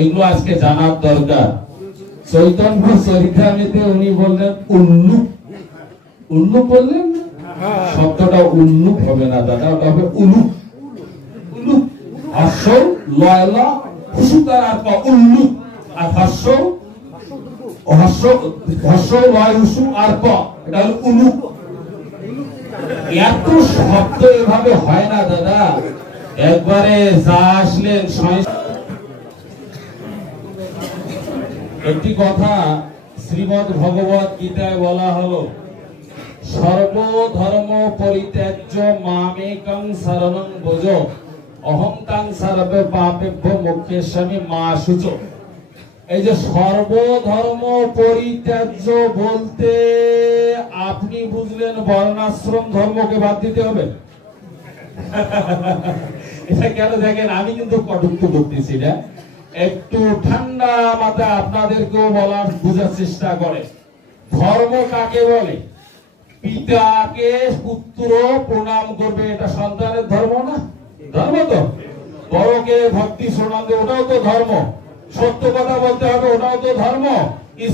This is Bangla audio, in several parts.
এগুলো আজকে জানার দরকার। চৈতন্য চরিতামৃতে উনি বললেন উল্লুক, উল্লুক বললেন শব্দটা উল্লুক হবে না দাদা, ওটা হবে উলুক। উলুক হাস্য লয়লা হুসুকার আর উল্লুক, আর হাস্য হাস্য হাস্য লয় হুসু আর এটা হলো উলুক। এত শব্দ এভাবে হয় না দাদা, একবারে যা আসলেন। একটি কথা শ্রীমদ্ ভগবত গীতায় বলা হলো, সর্বধর্ম পরিত্যাজ্য মামেকং শরণং ভজ অহং তাং সর্বে পাপেভ্যো মোক্ষয়িষ্যামি মা শুচো। এই যে সর্বধর্ম পরিত্যাজ্য বলতে আপনি বুঝলেন বর্ণাশ্রম ধর্মকে বাদ দিতে হবে। এটা কেন দেখেন, আমি কিন্তু কটূক্তি করতেছি না, একটু ঠান্ডা মাথায় আপনাদেরকেও বলার বোঝার চেষ্টা করে। ধর্ম কাকে বলে? পিতাকে পুত্র প্রণাম করবে, এটা সন্তানের ধর্ম না? ধর্ম তো। বড়কে ভক্তি প্রণাম দেবে, ওটাও তো ধর্ম। সত্য কথা বলতে হবে, ওটাও তো ধর্ম।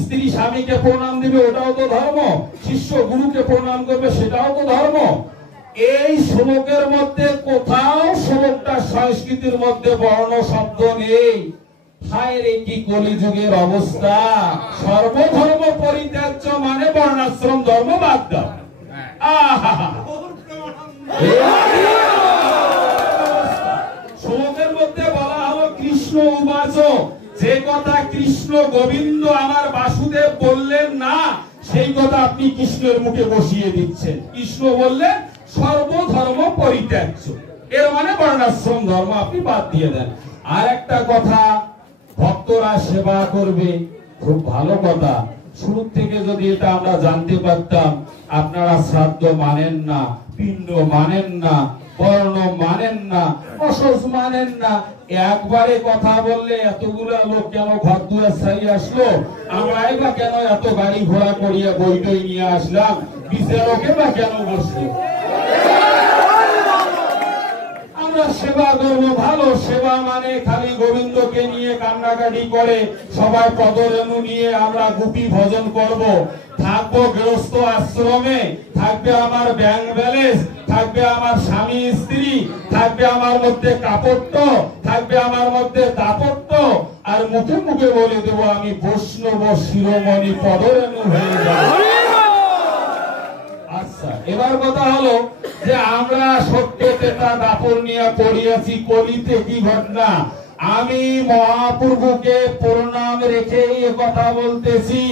স্ত্রী স্বামীকে প্রণাম দিবে, ওটাও তো ধর্ম। শিষ্য গুরুকে প্রণাম করবে, সেটাও তো ধর্ম। এই শ্লোকের মধ্যে কোথাও শ্লোকটা সংস্কৃতির মধ্যে বর্ণ শব্দ নেই। হায় রে কি কলিযুগের অবস্থা! সর্বধর্ম পরিত্যাজ্য মানে বর্ণাশ্রম ধর্ম বাদ দাও। শ্লোকের মধ্যে বলা হলো কৃষ্ণ উবাচ, যে কথা কৃষ্ণ গোবিন্দ আমার বাসুদেব বললেন না, সেই কথা আপনি কৃষ্ণের মুখে বসিয়ে দিচ্ছেন। কৃষ্ণ বললেন সর্বধর্ম পরিত্যাজ্য, এর মানে বর্ণাশ্রম ধর্ম আপনি বাদ দিয়ে দেন। আর একটা কথা, ভক্তরা সেবা করবে, খুব ভালো কথা। শুরু থেকে যদি এটা আমরা জানতে পারতাম, আপনারা শ্রাদ্ধ মানেন না, পিণ্ড মানেন না, বর্ণ মানেন না, অসজ মানেন না, একবারে কথা বললে এতগুলা লোক কেন ঘর দুয়ার ছাড়িয়ে আসলো? আমরাই বা কেন এত গাড়ি ঘোড়া করিয়া বইটই নিয়ে আসলাম? বিচারকে বা কেন বসলো? আমরা সেবা করবো, ভালো সেবা মানে খালি গোবিন্দকে নিয়ে কান্নাকাটি করে সবাই পদরেণু নিয়ে আমরা গুপি ভজন করব। থাকবো গৃহস্থ আশ্রমে, থাকবে আমার ব্যাংক ব্যালেন্স, থাকবে আমার স্বামী স্ত্রী, থাকবে আমার মধ্যে কাপড়, থাকবে আমার মধ্যে দাপট্য, আর মুখে মুখে বলে দেবো আমি বৈষ্ণব শিরোমণি পদরেণু হয়ে যাব। আচ্ছা, এবার কথা হলো যে আমরা সত্যতে তা দাপড় নিয়ে পড়িয়াছি, কলিতে কি ঘটনা? আমি মহাপ্রভুকে প্রণাম রেখে এ কথা বলতেছি।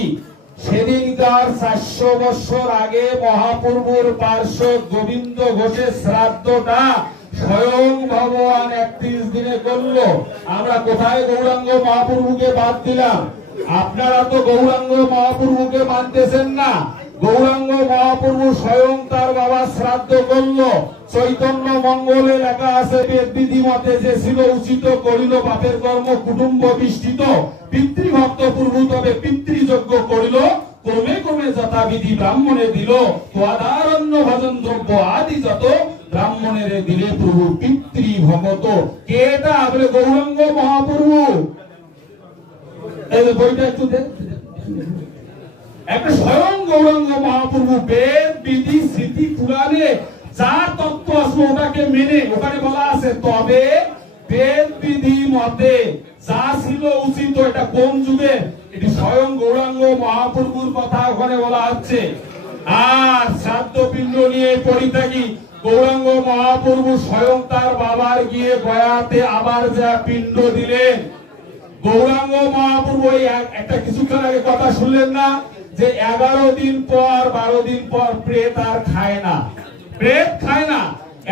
সেদিনকার 400 বছর আগে মহাপ্রভুর পার্শ্বদ গোবিন্দ ঘোষের শ্রাদ্ধটা স্বয়ং ভগবান 31 দিনে করলো। আমরা কোথায় গৌরাঙ্গ মহাপ্রভুকে বাদ দিলাম? আপনারা তো গৌরাঙ্গ মহাপ্রভুকে মানতেছেন না। গৌরাঙ্গ মহাপ্রভু স্বয়ং তার বাবা শ্রাদ্ধ করলো। চৈতন্য মঙ্গলে লেখা আছে, বেদবিধি মতে যে ছিল উচিত করিল বাপের কর্ম কুটুম্ব বিষ্ঠিত, পিতৃভক্ত প্রভু তবে পিতৃযজ্ঞ করিল, ক্রমে ক্রমে যথাবিধি ব্রাহ্মণে দিল, তোয়াদারণ্য ভজন দ্রব্য আদি যত ব্রাহ্মণের দিলে প্রভু পিতৃভগত। কে এটা? বলে গৌরাঙ্গ মহাপ্রভু। এই বইটা একটু দেখ, একটা স্বয়ং গৌরাঙ্গ মহাপ্রভু বেদ বিধি স্মৃতি পুরাণে যা তত্ত্ব আছে ওটাকে মেনে, ওখানে বলা আছে তবে বেদ বিধি মতে যা ছিল উচিত। এটা কোন যুগে? এটি স্বয়ং গৌরাঙ্গ মহাপ্রভুর কথা ওখানে বলা হচ্ছে। আর শ্রাদ্ধ পিণ্ড নিয়ে পড়ি থাকি, গৌরাঙ্গ মহাপ্রভু স্বয়ং তার বাবার গিয়ে গয়াতে আবার যা পিণ্ড দিলেন। গৌরাঙ্গ মহাপ্রভু একটা কিছুক্ষণ আগে কথা শুনলেন না যে 11 দিন পর 12 দিন পর প্রেত আর খায় না, প্রেত খায় না।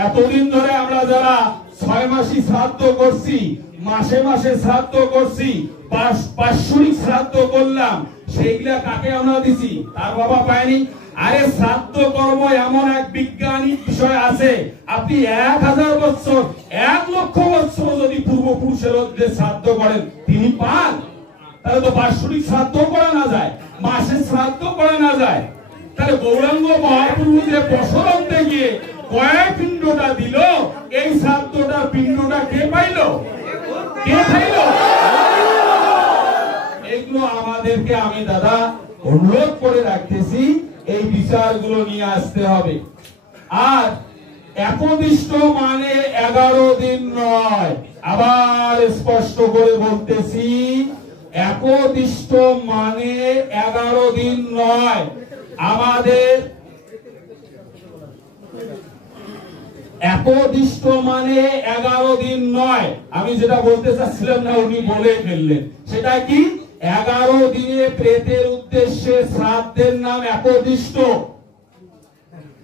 এতদিন ধরে আমরা যারা 6 মাসি শ্রাদ্ধ করছি, মাসে মাসে শ্রাদ্ধ করছি, বাৎসরিক শ্রাদ্ধ করলাম, সেইগুলা কাকে আমরা দিছি? তার বাবা পায়নি। আরে শ্রাদ্ধ কর্ম এমন এক বিজ্ঞানিক বিষয় আছে, আপনি 1000 বছর 1 লক্ষ বছর যদি পূর্বপুরুষের শ্রাদ্ধ করেন তিনি পান। তাহলে তো বাৎসরিক শ্রাদ্ধ করা না যায়, মাসে শ্রাদ্ধ করা না যায়। তাহলে গৌরাঙ্গ মহাপ্রভু যে বছরান্তে গিয়ে কয়েক পিণ্ডটা দিল, এই শ্রাদ্ধটা পিণ্ডটা কে পাইল? কে খাইল? আপনাদেরকে আমি দাদা অনুরোধ করে রাখতেছি এই বিচারগুলো নিয়ে আসতে হবে। আর একদিষ্ট মানে 11 দিন নয়, আবার স্পষ্ট করে বলতেছি, একদিষ্ট মানে 11 দিন নয়। আমাদের একদিষ্ট মানে 11 দিন নয়। আমি যেটা বলতে চাচ্ছিলাম না উনি বলে ফেললেন, সেটা কি? 11 দিনে প্রেতের উদ্দেশ্যে শ্রাদ্ধের নাম একদিষ্ট।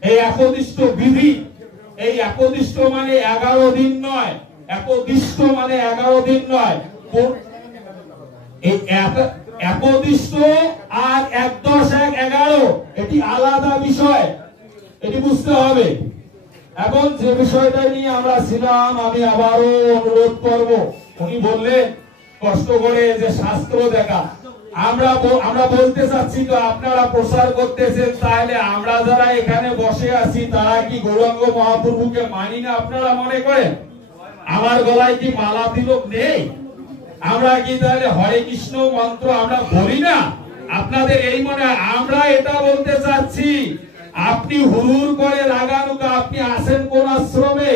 এই একদিষ্ট বিধি, এই একদিষ্ট মানে 11 দিন নয়, একদিষ্ট মানে 11 দিন নয়। এই একদিষ্ট আর 1-10-11 এটি আলাদা বিষয়, এটি বুঝতে হবে। এখন যে বিষয়টা নিয়ে আমরা ছিলাম, আমি আবারও অনুরোধ করব, উনি বললেন কষ্ট করে যে শাস্ত্র দেখা, আমরা বলতে চাচ্ছি তো আপনারা প্রচার করতেছেন, তাহলে আমরা যারা এখানে বসে আছি তারা কি গৌরাঙ্গ মহাপ্রভুকে মানি না? আপনারা মনে করেন আমার গলায় কি মালা তিলক নেই? আমরা কি তাহলে হরে কৃষ্ণ মন্ত্র আমরা বলি না? আপনাদের এই মনে হয়? আমরা এটা বলতে চাচ্ছি, আপনি হুড়ুর করে রাগানুকা, আপনি আছেন কোন আশ্রমে?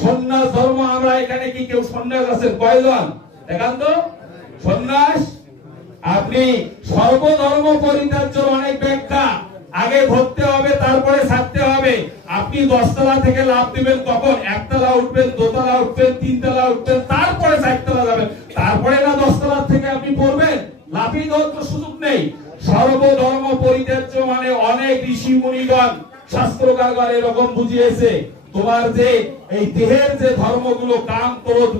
সন্ন্যাস ধর্ম। আমরা এখানে কি কেউ সন্ন্যাস আছেন? কয়জন দেখান তো সন্ন্যাস? আপনি সর্বধর্ম পরিত্যাজ্যের অনেক ব্যাখ্যা, আগে ধরতে হবে তারপরে ছাড়তে হবে। আপনি 10 তলা থেকে লাভ দিবেন কখন? 1 তলা উঠবেন, 2 তলা উঠবেন, 3 তলা উঠবেন, তারপরে 4 তলা যাবেন, তারপরে না 10 তলা থেকে আপনি পড়বেন? লাভই দেওয়ার তো সুযোগ নেই। সর্বধর্ম পরিত্যাজ্য মানে অনেক ঋষি মুনিগণ শাস্ত্রকারগণ এরকম বুঝিয়েছে, তোমার যে এই দেহের যে ধর্মগুলো, কাম, ক্রোধ,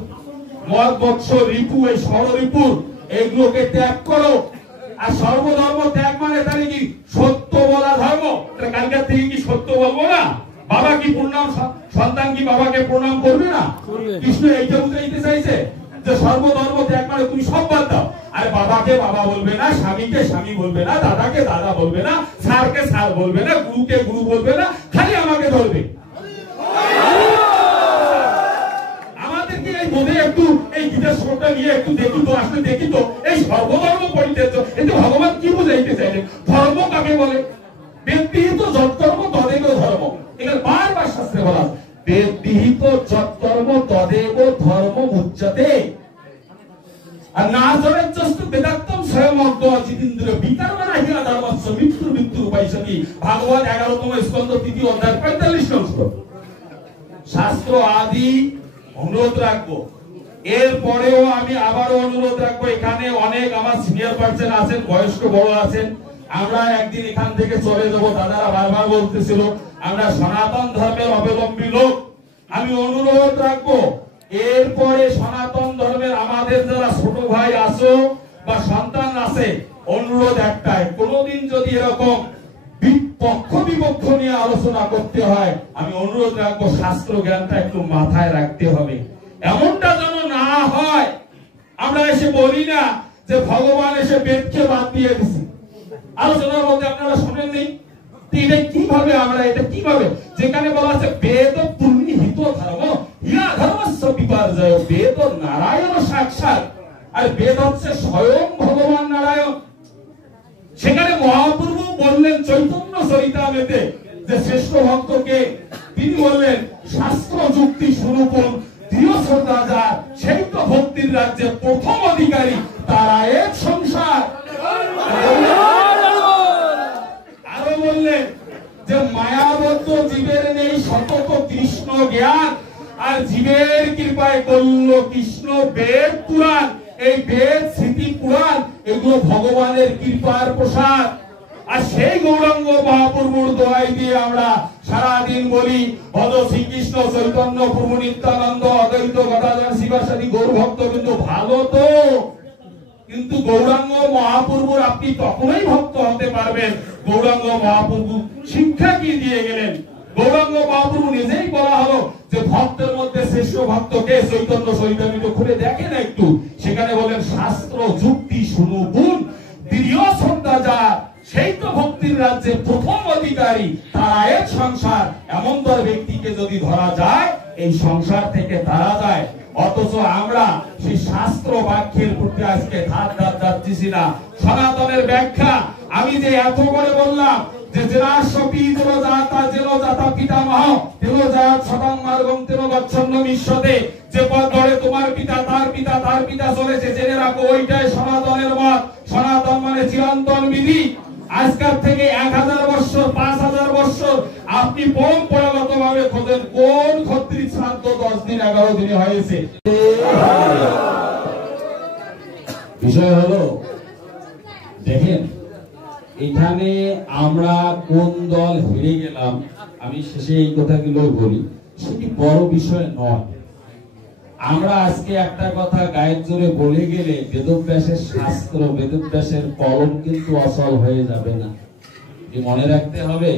মদ, মৎস্য, রিপু, এই ষড়রিপুর, এইগুলোকে ত্যাগ করো। আর সর্বধর্ম ত্যাগ মানে তাহলে কি? সত্য বলা ধর্ম। কালকার থেকে কি সত্য বলবো না? বাবা কি প্রণাম, সন্তান কি বাবাকে প্রণাম করবে না? কৃষ্ণ এইটা বুঝাইতে চাইছে যে সর্বধর্ম ত্যাগ মানে তুমি সব বাদ দাও। আরে বাবাকে বাবা বলবে না, স্বামীকে স্বামী বলবে না, দাদাকে দাদা বলবে না, স্যারকে স্যার বলবে না, গুরুকে গুরু বলবে না, খালি আমাকে ধরবে। আমাদেরকে এই বোধে একটু এই গীতার শ্লোকটা নিয়ে একটু দেখি তো, আসলে দেখি তো এই সর্বধর্ম পরিত্যাজ্য, এতে ভগবান কি বুঝাইতে চাইলেন? ধর্ম কাকে বলে? বেদবিহিত যৎকর্ম তদেব ধর্ম। এখানে বারবার শাস্ত্রে বলা আছে, বেদবিহিত যৎকর্ম তদেব ধর্ম উচ্যতে। আর না জড়েচ্ছস্তু বেদাক্তম স্বয়ং অজ্ঞ অচিতীন্দ্র বিকর্মণা হিয়া ধর্মস্য মৃত্যুর উপায়সতি। ভাগবত 11তম স্কন্ধ 3য় অধ্যায় 45 নং শ্লোক। শাস্ত্র আদি অনুরোধ রাখবো। এরপরেও আমি আবারও অনুরোধ রাখবো, এখানে অনেক আমার সিনিয়র পার্সন আছেন, বয়স্ক বড় আছেন, আমরা একদিন এখান থেকে চলে যাব। দাদারা বারবার বলতেছিল আমরা সনাতন ধর্মের অবলম্বী লোক। আমি অনুরোধ রাখবো, এরপরে সনাতন ধর্মের আমাদের যারা ছোট ভাই আছো বা সন্তান আছে, অনুরোধ একটাই, কোনদিন যদি এরকম পক্ষ বিপক্ষ নিয়ে আলোচনা করতে হয়, আমি অনুরোধ রাখবো শাস্ত্র জ্ঞানটা একটু মাথায় রাখতে হবে। এমনটা যেন না হয় আমরা এসে বলি না যে ভগবান এসে বেদকে বাদ দিয়ে দিছে। আলোচনার মধ্যে আপনারা শোনেননি? এটা কিভাবে আমরা, এটা কিভাবে, যেখানে বলা আছে বেদ পুণ্যহিত ধর্ম ইয়া ধর্মস্য বিপর্যয়, বেদ নারায়ণ সাক্ষাৎ, আর বেদ হচ্ছে স্বয়ং ভগবান নারায়ণ। সেখানে মহাপ্রভু বললেন চৈতন্য চরিতামৃতে যে শ্রেষ্ঠ ভক্তকে তিনি বললেন শাস্ত্র যুক্তি স্বরূপম দৃঢ় শ্রদ্ধা যার, সেই তো ভক্তির রাজ্যে প্রথম অধিকারী, তারা এক সংসার। আরো বললেন যে মায়াবদ্ধ জীবের নেই সতত কৃষ্ণ জ্ঞান, আর জীবের কৃপায় করল কৃষ্ণ বেদ পুরাণ। এই বেদ, স্মৃতি, পুরাণ এগুলো ভগবানের কৃপার প্রসাদ। আর সেই গৌরাঙ্গ মহাপ্রভুর দোহাই দিয়ে আমরা সারাদিন বলি ভজ শ্রীকৃষ্ণ চৈতন্য প্রভু নিত্যানন্দ অদ্বৈত গদাধর শিবাসাদি গৌর ভক্তবৃন্দ। ভালো তো, কিন্তু গৌরাঙ্গ মহাপ্রভুর আপনি তখনই ভক্ত হতে পারবেন গৌরাঙ্গ মহাপ্রভু শিক্ষা কি দিয়ে গেলেন। গৌরাঙ্গ মহাপ্রভু নিজেই বলা হলো যে ভক্তের মধ্যে শ্রেষ্ঠ ভক্ত কে? চৈতন্য চৈতন্য খুলে দেখেন একটু, সেখানে বলেন শাস্ত্র যুক্তি শুনুন দৃঢ় শ্রদ্ধা যার, সেই তো ভক্তির রাজ্যে প্রথম অধিকারী, তারা এক সংসার। এমন দর ব্যক্তিকে যদি ধরা যায় এই সংসার থেকে তারা যায়, অথচ আমরা সেই শাস্ত্র বাক্যের প্রতি আজকে ধার ধার যাচ্ছি। পারতেছি না। সনাতনের ব্যাখ্যা আমি যে এত করে বললাম যে জেনাশ্বপি তেরোজাতা জেলোজাতা পিতামহ তেরোজাত সদংমার্গং তেরোগচ্ছন্ন মিশ্বতে, যে পথ ধরে তোমার পিতা তার পিতা চলেছে, জেনে রাখো ওইটাই সনাতনের মত। সনাতন মানে চিরন্তন বিধি। আজকাল থেকে 1000 বছর 5000 বছর আপনি পরম্পরাগত ভাবে খোঁজেন কোন ক্ষত্রিয় শ্রাদ্ধ 10 দিন 11 দিনে হয়েছে। বিষয় হলো দেখেন এখানে আমরা কোন দল হেরে গেলাম, আমি শেষে এই কথাগুলো বলি, সেটি বড় বিষয় নয়। আমরা আজকে একটা কথা গায়ের জোরে বলে গেলে বেদব্যাসের শাস্ত্র বেদব্যাসের কলম কিন্তু অচল হয়ে যাবে না। মনে রাখতে হবে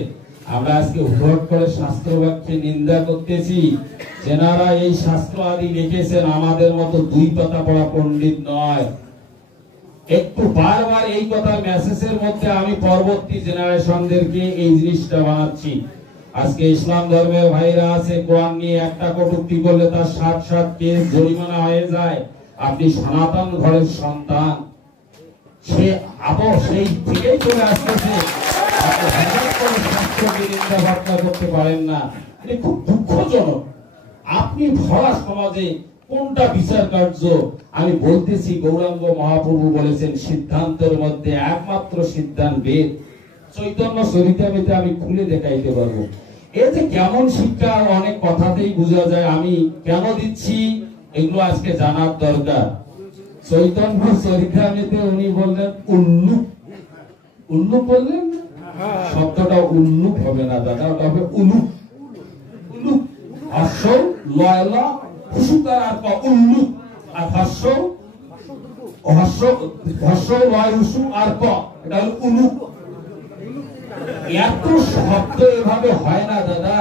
আমরা আজকে হুট করে শাস্ত্র বাক্যে নিন্দা করতেছি, যেনারা এই শাস্ত্র আদি লিখেছেন আমাদের মতো 2 পাতা পড়া পণ্ডিত নয়। একটু বারবার এই কথা মেসেজের মধ্যে আমি পরবর্তী জেনারেশনদেরকে এই জিনিসটা বানাচ্ছি। আজকে ইসলাম ধর্মের ভাইরা আছে, কোরআন নিয়ে একটা কটূক্তি করলে তার 7 কেস জরিমানা হয়ে যায়। আপনি সনাতন ঘরের সন্তান, সে আবার সেই দিকেই চলে আসতেছে, আপনি হঠাৎ করে শাস্ত্রকে নিন্দা বার্তা করতে পারেন না। এটা খুব দুঃখজনক। আপনি ভরা সমাজে কোনটা বিচার কার্য? আমি বলতেছি গৌরাঙ্গ মহাপ্রভু বলেছেন সিদ্ধান্তের মধ্যে একমাত্র সিদ্ধান্ত বেদ। চৈতন্য চরিতামৃতে আমি খুলে দেখাইতে পারবো। এই যে কেমন শিক্ষা অনেক কথাতেই বোঝা যায়। আমি কেন দিচ্ছি এগুলো আজকে জানার দরকার। চৈতন্য চরিতামৃতে উনি বললেন উল্লুক, উল্লুক বললেন, শব্দটা উল্লুক হবে না দাদা, ওটা হবে উলুক। উলুক হর্ষ লয়লা হুসুকার আর উল্লুক, আর হর্ষ লয় হুসু আর ক, এটা হলো উলুক। এত শব্দ এভাবে হয় না দাদা।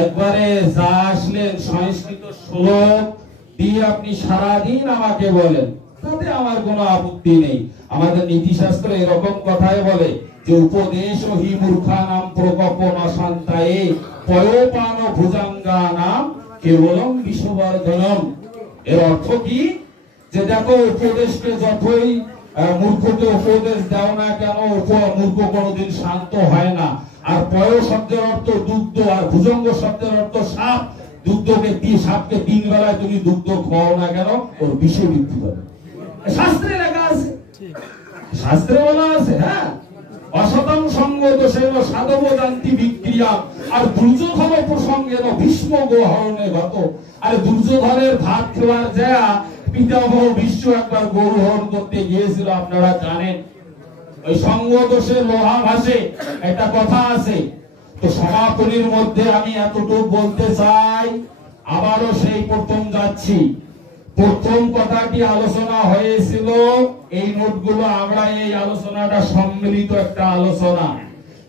একবারে যা আসলেন সংস্কৃত শ্লোক দিয়ে আপনি সারাদিন আমাকে বলেন, তাতে আমার কোনো আপত্তি নেই। আমাদের নীতিশাস্ত্র এরকম কথাই বলে যে উপদেশ হি মূর্খানাম প্রকোপন অশান্তায়ে পয়োপান ভুজাঙ্গানাম কেবলম বিশ্ববর্ধনম। এর অর্থ কি? যে দেখো উপদেশকে যতই মূর্খকে উপদেশ দাও না কেন, মূর্খ কোনদিন শান্ত হয় না। আর পয় শব্দের অর্থ দুগ্ধ, আর ভুজঙ্গ শব্দের অর্থ সাপ। দুগ্ধকে সাপকে 3 বেলায় তুমি দুগ্ধ খাওয়াও না কেন, ওর বিষে বৃদ্ধি পাবে। শাস্ত্রে লেখা আছে, শাস্ত্রে বলা আছে। হ্যাঁ, অসতং সঙ্গ দোষেন সাধব জান্তি বিক্রিয়া, আর দুর্যোধন প্রসঙ্গেন ভীষ্ম গোহরণে গত। আর দুর্যোধনের ভাত খেওয়ার যায় পিতামহ ভীষ্ম একবার গরু হরণ করতে গিয়েছিল, আপনারা জানেন। ওই সঙ্গ দোষে লোহা ভাসে একটা কথা আছে। তো সমাপনীর মধ্যে আমি এতটুকু বলতে চাই, আবারও সেই প্রথম যাচ্ছি। প্রথম কথাটি আলোচনা হয়েছিল, এই নোটগুলো আমরা এই আলোচনাটা সম্মিলিত একটা আলোচনা।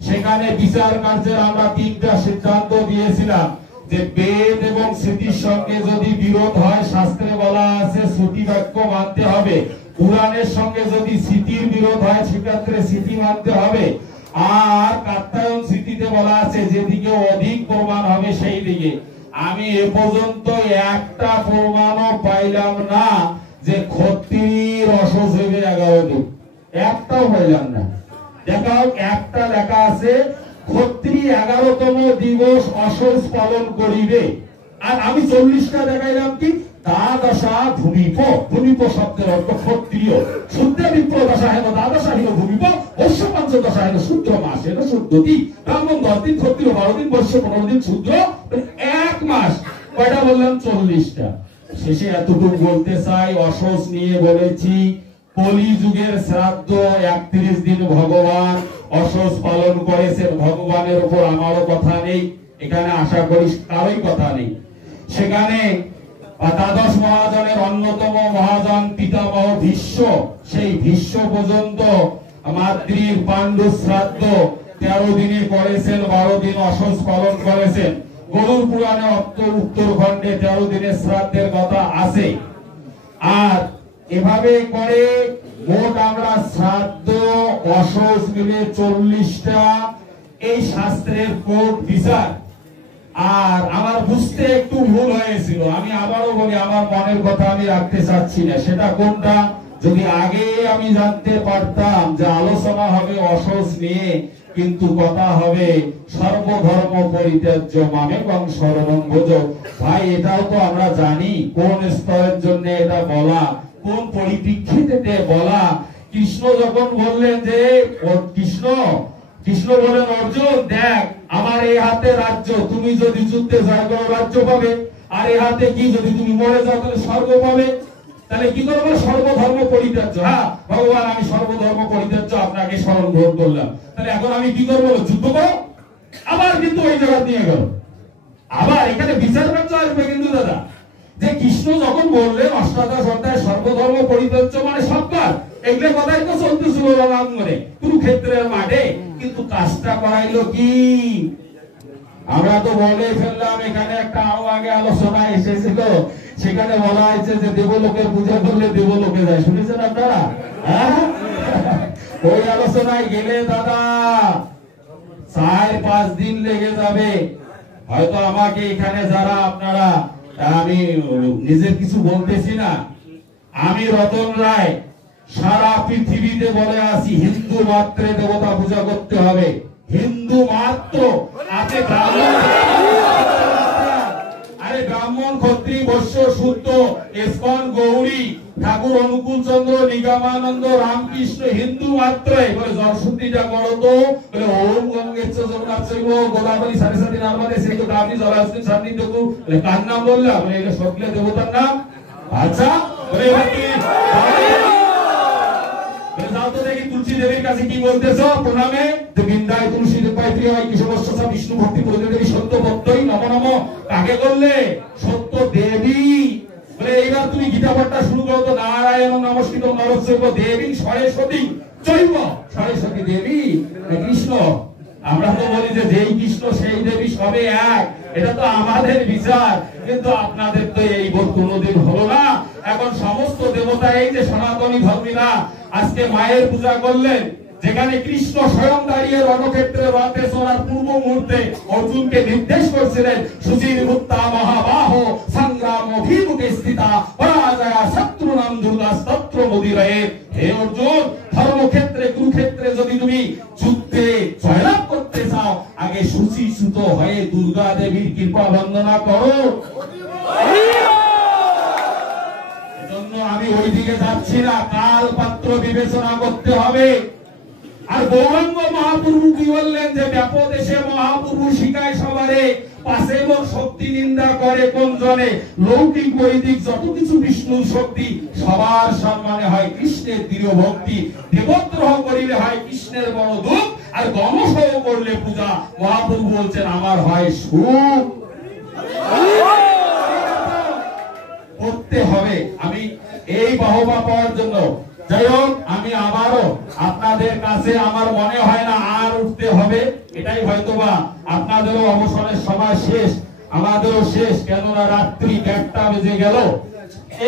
সেখানে বিচার কার্যের আমরা 3টা সিদ্ধান্ত দিয়েছিলাম যে বেদ এবং স্মৃতির সঙ্গে যদি বিরোধ হয়, শাস্ত্রে বলা আছে শ্রুতি বাক্য মানতে হবে। পুরাণের সঙ্গে যদি স্মৃতির বিরোধ হয়, সেক্ষেত্রে স্মৃতি মানতে হবে। আর কাত্যায়ন স্মৃতিতে বলা আছে যেদিকে অধিক প্রমাণ হবে সেই দিকে। আমি এ পর্যন্ত একটা প্রমাণও পাইলাম না যে ক্ষত্রিয়ের অসহ্য হইবে 11 দিন, একটাও পাইলাম না। দেখাও, একটা লেখা আছে ক্ষত্রিয় 11তম দিবস অসহ্য পালন করিবে। আর আমি 40টা দেখাইলাম কি দ্বাদশা ভূমিপ। ভূমিপ শব্দের অর্থ ক্ষত্রিয়। শুদ্ধ বিপ্র দশা হেন দ্বাদশা হেন ভূমিপ, বর্ষ পঞ্চদশা হেন শূদ্র, মাস হেন শুদ্ধতি, ব্রাহ্মণ 10 দিন, ক্ষত্রিয় 12 দিন, বর্ষ 15 দিন, শূদ্র 1 মাস। কয়টা বললাম? 40টা। শেষে এতটুকু বলতে চাই, অসহ্য নিয়ে বলেছি কলি যুগের শ্রাদ্ধ 31 দিন ভগবান অসহ্য পালন করেছেন। ভগবানের উপর আমারও কথা নেই, এখানে আশা করি কারোই কথা নেই। সেখানে দ্বাদশ মহাজনের অন্যতম মহাজন পিতামহ ভীষ্ম, সেই ভীষ্ম পর্যন্ত মাতৃর পাণ্ডু শ্রাদ্ধ 13 দিনে করেছেন, 12 দিন অসহ্য পালন করেছেন। গরুর পুরাণে উত্তরখণ্ডে 13 দিনের শ্রাদ্ধের কথা আছে। আর এভাবে করে মোট আমরা শ্রাদ্ধ অসহ্য মিলে 40টা এই শাস্ত্রের কোট বিচার। আর আমার বুঝতে একটু ভুল হয়েছিল, আমি আবারও বলি, আমার মনের কথা আমি রাখতে চাচ্ছি না। সেটা কোনটা? যদি আগে আমি জানতে পারতাম যে আলোচনা হবে অসহজ নিয়ে, কিন্তু কথা হবে সর্বধর্ম পরিত্যাজ্য মামেকং শরণং ভজ। ভাই এটাও তো আমরা জানি কোন স্তরের জন্য এটা বলা, কোন পরিপ্রেক্ষিতে বলা। কৃষ্ণ যখন বললেন যে কৃষ্ণ বলেন অর্জুন দেখ আমার এই হাতে রাজ্য, তুমি যদি যুদ্ধে জয় করো রাজ্য পাবে, আর এই হাতে কি যদি তুমি মরে যাও তাহলে স্বর্গ পাবে। তাহলে কি করবো? সর্বধর্ম পরিত্যাজ্য। হ্যাঁ ভগবান আমি সর্বধর্ম পরিত্যাজ্য আপনাকে স্মরণ গ্রহণ করলাম, তাহলে এখন আমি কি করবো? যুদ্ধ করো। আবার কিন্তু ওই জায়গা নিয়ে গেল, আবার এখানে বিচার কার্য আসবে কিন্তু দাদা, যে কৃষ্ণ যখন বললেন অষ্টাদশ অধ্যায় সর্বধর্ম পরিত্যাজ্য মানে সবকার, এগুলো কথাই তো চলতেছিল রণাঙ্গনে কুরুক্ষেত্রের মাঠে, কিন্তু কাজটা করাইলো কি? আমরা তো বলে ফেললাম, এখানে একটা আগে আলোচনা এসেছিল, সেখানে বলা হয়েছে যে দেবলোকের পূজা করলে দেবলোকে যায়, শুনেছেন আপনারা? ওই আলোচনায় গেলে দাদা 4-5 দিন লেগে যাবে। হয়তো আমাকে এখানে যারা আপনারা, আমি নিজের কিছু বলতেছি না, আমি রতন রায় সারা পৃথিবীতে বলে আসি হিন্দু মাত্রে দেবতা পূজা করতে হবে, হিন্দু মাত্র। আপনি ব্রাহ্মণ ক্ষত্রিয় বৈশ্য শূদ্র ইসকন গৌরী ঠাকুর অনুকূল চন্দ্র নিগমানন্দ রামকৃষ্ণ হিন্দু মাত্রই বলে জলশুদ্ধিটা করো তো, বলে ওম গঙ্গেচ্ছ যমুনা চৈব গোদাবরী সারি সারি নর্মদে সেই তো আপনি জলাশয় সান্নিধ্য কো, বলে কার নাম বললাম? বলে এটা সকলে দেবতার নাম। আচ্ছা বলে এবার যাও তো দেখি তুলসী দেবীর কাছে কি বলতেছো প্রণামে, যে বিন্দায় তুলসী দেবায় প্রিয় কৃষ্ণবর্ষা বিষ্ণু ভক্তি প্রদে দেবী সত্য ভক্তই নম নম। কাকে করলে? সত্য দেবী। বলে এইবার তুমি গীতা পাঠটা শুরু করো তো, নারায়ণ নমস্কৃত নরসৈব দেবী সরস্বতী চৈব, সরস্বতী দেবী কৃষ্ণ। আমরা তো বলি যে যেই কৃষ্ণ সেই দেবী সবে এক, এটা তো আমাদের বিচার, কিন্তু আপনাদের তো এই বোধ কোনোদিন হলো না। এখন সমস্ত দেবতা এই যে সনাতনী ধর্মীরা আজকে মায়ের পূজা করলেন, যেখানে কৃষ্ণ স্বয়ং দাঁড়িয়ে রণক্ষেত্রে রথে চড়ার পূর্ব মুহূর্তে অর্জুনকে নির্দেশ করছিলেন সুচির মুক্তা মহাবাহ সংগ্রাম অভিমুখে স্থিতা পরাজয়া শত্রুনাম দুর্গা স্তত্র মুদিরয়ে। হে অর্জুন, ধর্মক্ষেত্রে কুরুক্ষেত্রে যদি তুমি যুদ্ধে জয়লাভ করতে চাও, আগে সুচি সুত হয়ে দুর্গা দেবীর কৃপা বন্দনা করো। এজন্য আমি ওইদিকে যাচ্ছি না, কাল পাত্র বিবেচনা করতে হবে। আর গৌরাঙ্গ মহাপ্রভু কি বললেন? যে ব্যাপদেশে মহাপ্রভু শিখায় সবারে, পাশে এবং শক্তি নিন্দা করে কোন জনে, লৌকিক বৈদিক যত কিছু বিষ্ণুর শক্তি, সবার সম্মানে হয় কৃষ্ণের দৃঢ় ভক্তি, দেবদ্রোহ করিলে হয় কৃষ্ণের বড় দুঃখ, আর গণসহ করলে পূজা মহাপ্রভু বলছেন আমার হয় সুখ। করতে হবে। আমি এই বাহবা পাওয়ার জন্য, যাই হোক, আমি আবারও আপনাদের কাছে আমার মনে হয় না আর উঠতে হবে, এটাই হয়তোবা আপনাদেরও অবসরের সময় শেষ, আমাদেরও শেষ, কেননা রাত্রি 1টা বেজে গেল।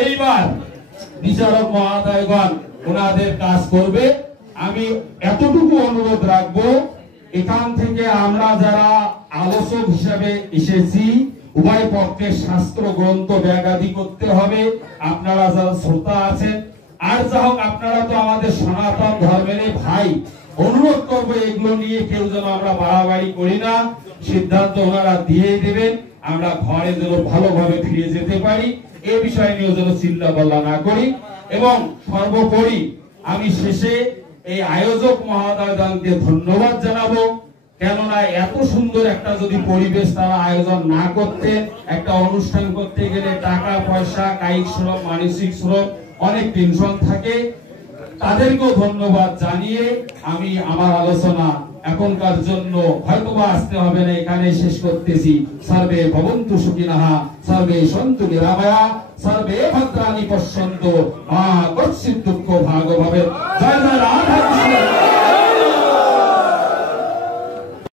এইবার বিচারক মহোদয়গণ ওনাদের কাজ করবে। আমি এতটুকু অনুরোধ রাখবো, এখান থেকে আমরা যারা আলোচক হিসেবে এসেছি, উভয় পক্ষের শাস্ত্র গ্রন্থ ব্যাগাদি করতে হবে। আপনারা যারা শ্রোতা আছেন, আর যা হোক আপনারা তো আমাদের সনাতন ধর্মের ভাই, অনুরোধ করবো এগুলো নিয়ে কেউ যেন আমরা বাড়াবাড়ি করি না, সিদ্ধান্ত ওনারা দিয়ে দেবেন, আমরা ঘরে যেন ভালোভাবে ফিরে যেতে পারি, এ বিষয় নিয়ে যেন চিন্তা ভাবনা না করি। এবং সর্বোপরি আমি শেষে এই আয়োজক মহোদয়গণকে ধন্যবাদ জানাবো, কেননা এত সুন্দর একটা যদি পরিবেশ তারা আয়োজন না করতেন, একটা অনুষ্ঠান করতে গেলে টাকা পয়সা, কায়িক শ্রম, মানসিক শ্রম, অনেক টেনশন থাকে। তাদেরকেও ধন্যবাদ জানিয়ে আমি আমার আলোচনা এখনকার জন্য হয়তোবা আসতে হবে না, এখানে শেষ করতেছি। সর্বে ভবন্তু সুখিনঃ, সর্বে সন্তু নিরাময়া, সর্বে ভদ্রাণি পশ্যন্তু, মা কচ্চিৎ